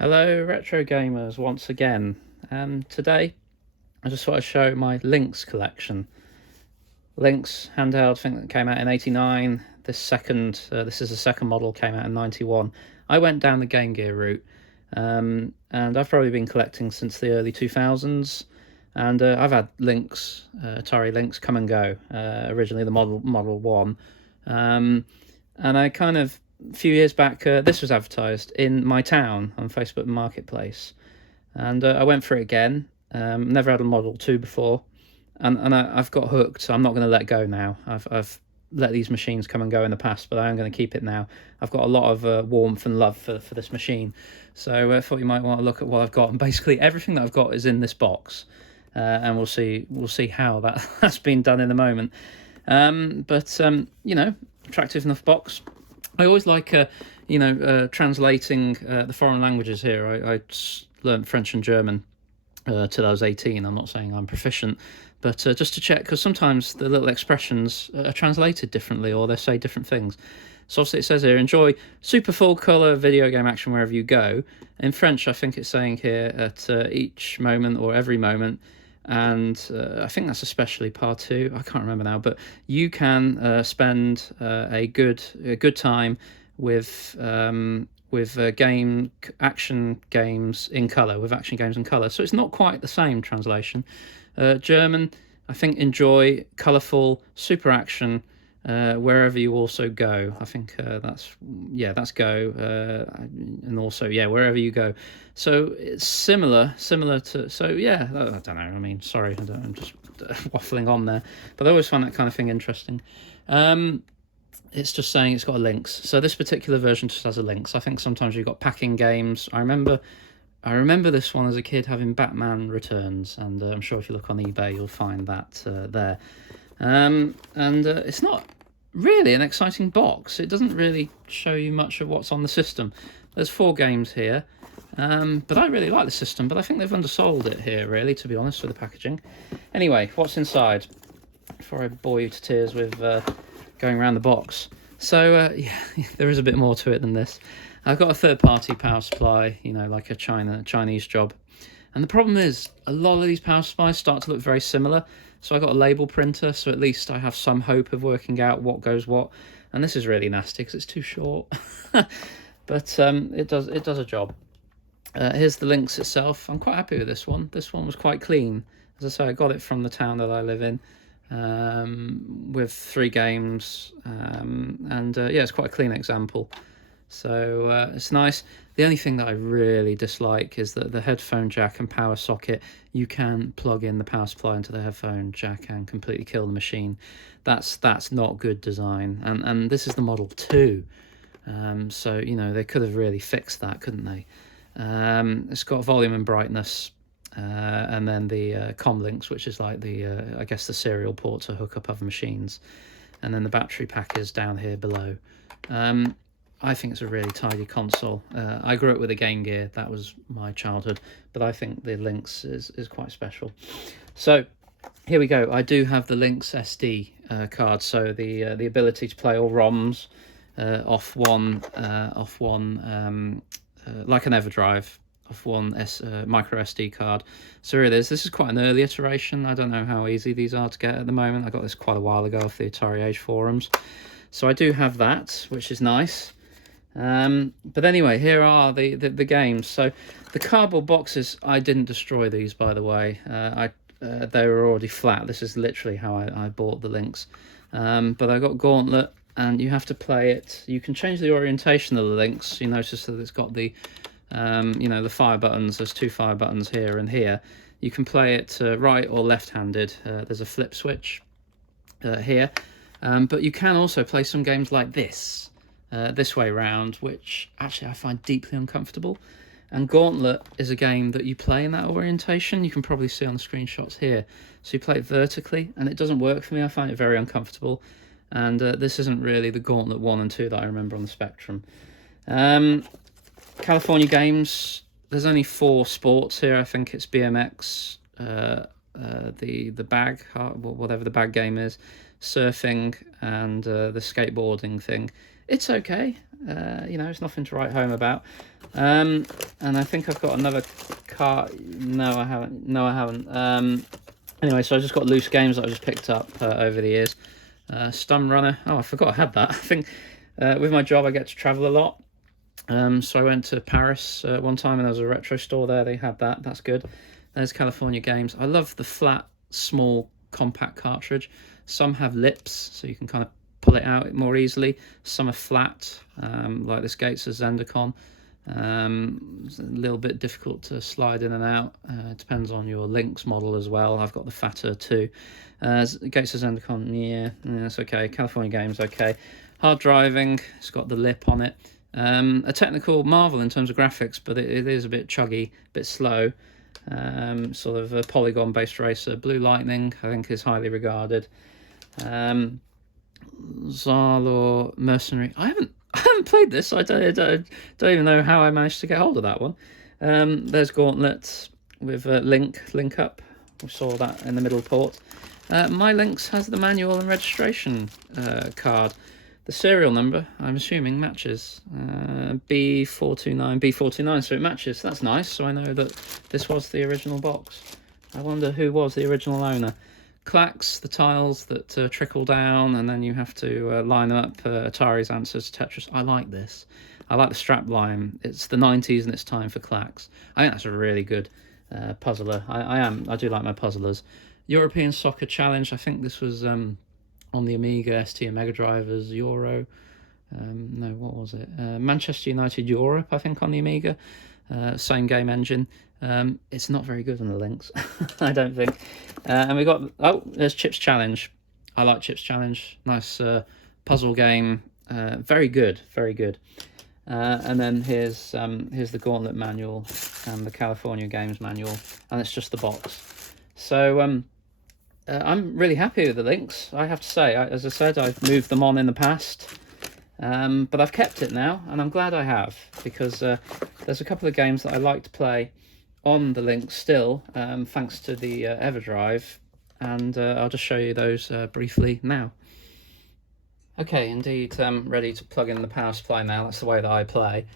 Hello retro gamers once again. Today I just thought I'd show my Lynx collection. Lynx handheld, I think that came out in '89. This is the second model, came out in '91. I went down the Game Gear route, and I've probably been collecting since the early 2000s. And I've had Lynx, Atari Lynx, come and go. Originally the Model One, and I kind of a few years back, this was advertised in my town on Facebook Marketplace, and I went for it again. Never had a Model 2 before, and I've got hooked. So I'm not going to let go now. I've let these machines come and go in the past, but I am going to keep it now. I've got a lot of warmth and love for this machine, so I thought you might want to look at what I've got. And basically everything that I've got is in this box, and we'll see how that's been done in a moment. Attractive enough box. I always like, translating the foreign languages here. I learned French and German till I was 18. I'm not saying I'm proficient, but just to check, because sometimes the little expressions are translated differently or they say different things. So obviously it says here, enjoy super full colour video game action wherever you go. In French, I think it's saying here at each moment or every moment. And I think that's especially part 2. I can't remember now, but you can spend a good time with action games in color. So it's not quite the same translation. German, I think, enjoy colorful super action wherever you also go. I think that's go, and also wherever you go. So it's similar to. So yeah, I don't know. I mean, sorry, I'm just waffling on there, but I always find that kind of thing interesting. It's just saying it's got a Lynx. So this particular version just has a Lynx. I think sometimes you've got packing games. I remember this one as a kid having Batman Returns, and I'm sure if you look on eBay you'll find that there. It's not really an exciting box. It doesn't really show you much of what's on the system. There's 4 games here, but I really like the system, but I think they've undersold it here, really, to be honest, with the packaging. Anyway, what's inside? Before I bore you to tears with going around the box. So, there is a bit more to it than this. I've got a third-party power supply, like a Chinese job. And the problem is, a lot of these power supplies start to look very similar. So I got a label printer, so at least I have some hope of working out what goes what. And this is really nasty because it's too short. But it does a job. Here's the Lynx itself. I'm quite happy with this one. This one was quite clean. As I say, I got it from the town that I live in, with 3 games. It's quite a clean example. So it's nice. The only thing that I really dislike is that the headphone jack and power socket, you can plug in the power supply into the headphone jack and completely kill the machine. That's not good design. And this is the Model 2. So, they could have really fixed that, couldn't they? It's got volume and brightness. And then the comm links, which is like the serial port to hook up other machines. And then the battery pack is down here below. I think it's a really tidy console. I grew up with a Game Gear. That was my childhood. But I think the Lynx is quite special. So here we go. I do have the Lynx SD card. So the ability to play all ROMs off one like an EverDrive, off one micro SD card. So here it is. This is quite an early iteration. I don't know how easy these are to get at the moment. I got this quite a while ago off the Atari Age forums. So I do have that, which is nice. But anyway, here are the games. So the cardboard boxes, I didn't destroy these, by the way. They were already flat. This is literally how I bought the Lynx. But I got Gauntlet, and you have to play it. You can change the orientation of the Lynx. You notice that it's got the the fire buttons. There's 2 fire buttons here and here. You can play it right or left-handed. There's a flip switch here. But you can also play some games like this way round, which actually I find deeply uncomfortable. And Gauntlet is a game that you play in that orientation. You can probably see on the screenshots here. So you play it vertically, and it doesn't work for me. I find it very uncomfortable. And this isn't really the Gauntlet 1 and 2 that I remember on the Spectrum. California games, there's only 4 sports here. I think it's BMX, the bag, whatever the bag game is, surfing, and the skateboarding thing. It's okay. You know, it's nothing to write home about. And I think I've got another card. No, I haven't. No, I haven't. Anyway, so I just got loose games that I just picked up over the years. Stun Runner. Oh, I forgot I had that. I think with my job I get to travel a lot. So I went to Paris one time and there was a retro store there. They had that. That's good. There's California Games. I love the flat, small, compact cartridge. Some have lips, so you can kind of pull it out more easily. Some are flat, like this Gates of Zendikon. It's a little bit difficult to slide in and out. It depends on your Lynx model as well. I've got the fatter too. Gates of Zendikon, yeah, it's okay. California Games, okay. Hard driving, it's got the lip on it. A technical marvel in terms of graphics, but it is a bit chuggy, a bit slow. Sort of a polygon-based racer. Blue Lightning, I think, is highly regarded. Zalor Mercenary. I haven't played this. I don't even know how I managed to get hold of that one. There's Gauntlet with Link Up. We saw that in the middle port. My Lynx has the manual and registration card. The serial number, I'm assuming, matches. B429, so it matches. That's nice, so I know that this was the original box. I wonder who was the original owner. Clacks, the tiles that trickle down, and then you have to line up Atari's answers to Tetris. I like this. I like the strap line. It's the 90s and it's time for Clacks. I think that's a really good puzzler. I do like my puzzlers. European Soccer Challenge, I think this was on the Amiga, ST and Mega Drivers, Euro. No, what was it? Manchester United Europe, I think, on the Amiga. Same game engine. It's not very good on the Lynx, I don't think. And we got, there's Chips Challenge. I like Chips Challenge. Nice puzzle game. Very good, very good. And then here's the Gauntlet manual and the California Games manual, and it's just the box. So I'm really happy with the Lynx, I have to say. As I said, I've moved them on in the past. But I've kept it now, and I'm glad I have, because there's a couple of games that I like to play on the Lynx still, thanks to the EverDrive, and I'll just show you those briefly now. Okay, indeed, ready to plug in the power supply now. That's the way that I play.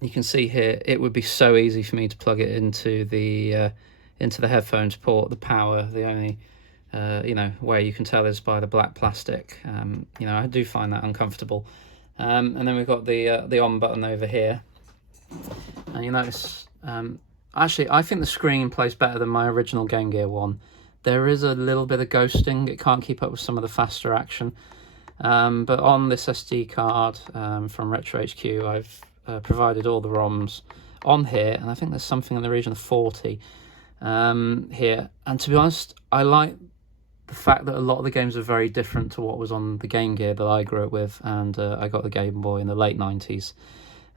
You can see here, it would be so easy for me to plug it into the headphones port, the power. The only way you can tell is by the black plastic. I do find that uncomfortable. And then we've got the on button over here, and you notice actually I think the screen plays better than my original Game Gear one. There is a little bit of ghosting. It can't keep up with some of the faster action, but on this SD card from RetroHQ, I've provided all the ROMs on here, and I think there's something in the region of 40 here. And to be honest, I like the fact that a lot of the games are very different to what was on the Game Gear that I grew up with, and I got the Game Boy in the late 90s.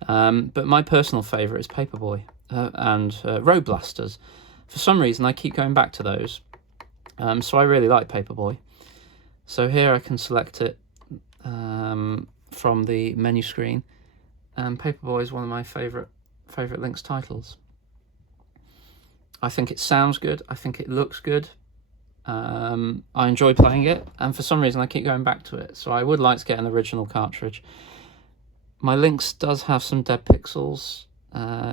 But my personal favourite is Paperboy and Road Blasters. For some reason, I keep going back to those. So I really like Paperboy. So here I can select it from the menu screen, and Paperboy is one of my favourite Lynx titles. I think it sounds good. I think it looks good. I enjoy playing it, and for some reason I keep going back to it. So I would like to get an original cartridge. My Lynx does have some dead pixels.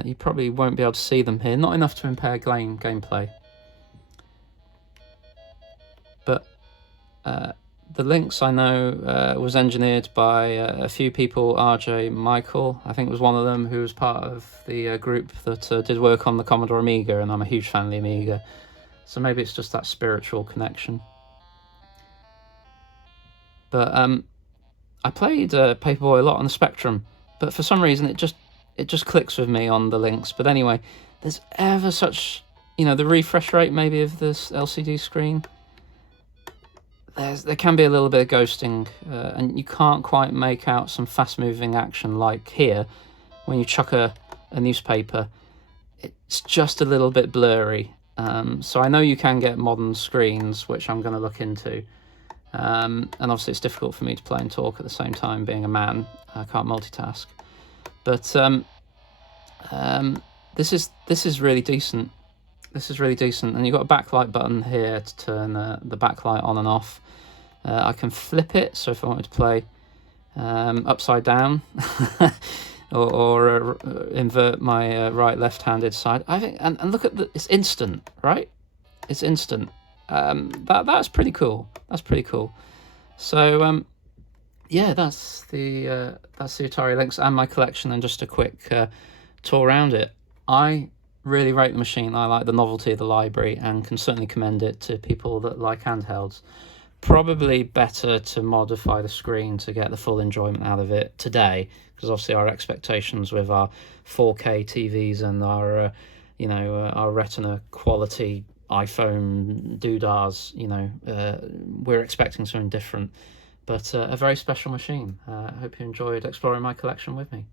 You probably won't be able to see them here. Not enough to impair gameplay. But the Lynx, I know, was engineered by a few people. RJ Michael, I think, was one of them, who was part of the group that did work on the Commodore Amiga, and I'm a huge fan of the Amiga. So maybe it's just that spiritual connection. But I played Paperboy a lot on the Spectrum, but for some reason it just clicks with me on the Lynx. But anyway, there's ever such, the refresh rate maybe of this LCD screen. There can be a little bit of ghosting, and you can't quite make out some fast-moving action like here when you chuck a newspaper. It's just a little bit blurry. So I know you can get modern screens, which I'm going to look into. And obviously it's difficult for me to play and talk at the same time, being a man. I can't multitask. But this is really decent. This is really decent, and you've got a backlight button here to turn the backlight on and off. I can flip it, so if I wanted to play upside down, or invert my right left-handed side. I think, and look at it's instant, right? It's instant. That's pretty cool. That's pretty cool. So yeah, that's the Atari Lynx and my collection, and just a quick tour around it. I really rate the machine. I like the novelty of the library and can certainly commend it to people that like handhelds. Probably better to modify the screen to get the full enjoyment out of it today, because obviously our expectations with our 4K TVs and our our Retina quality iPhone doodahs, we're expecting something different. But a very special machine. I hope you enjoyed exploring my collection with me.